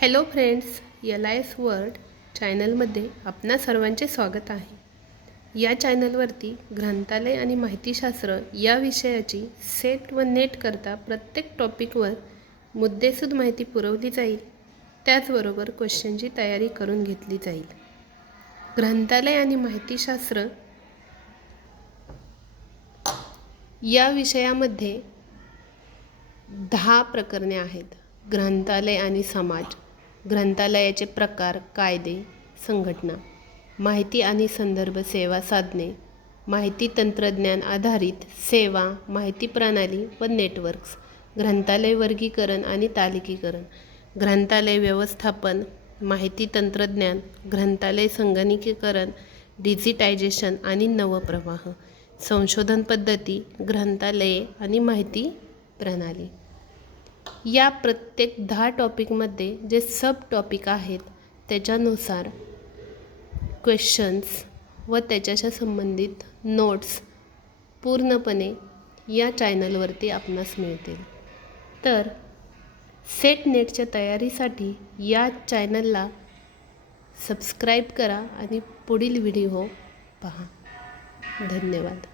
Hello friends, LIS world चॅनलमध्ये आपणा सर्वांचे स्वागत आहे। या चॅनलवरती ग्रंथालय आणि माहितीशास्त्र या विषयाची सेट व नेट करता प्रत्येक टॉपिकवर मुद्देसूद माहिती पुरवली जाईल। त्याचबरोबर क्वेश्चनची तयारी करून घेतली जाईल। ग्रंथालय आणि माहितीशास्त्र या विषयामध्ये 10 प्रकरणे आहेत। ग्रंथालय आणि समाज, ग्रंथालयाचे प्रकार, कायदे, संघटना, माहिती आणि संदर्भ सेवा साधने, माहिती तंत्रज्ञान आधारित सेवा, माहिती प्रणाली व नेटवर्क्स, ग्रंथालय वर्गीकरण आणि तालिकीकरण, ग्रंथालय व्यवस्थापन, माहिती तंत्रज्ञान, ग्रंथालय संगणकीकरण, डिजिटायझेशन आणि नवप्रवाह, संशोधन पद्धती, ग्रंथालये आणि माहिती प्रणाली। या प्रत्येक 10 टॉपिकमध्ये जे सब टॉपिक आहेत त्याच्यानुसार क्वेश्चन्स व त्याच्याशी संबंधित नोट्स पूर्णपणे या चॅनलवरती आपणास मिळतील। तर सेट नेटच्या तयारीसाठी या चॅनलला सबस्क्राईब करा आणि पुढील व्हिडिओ पहा। धन्यवाद।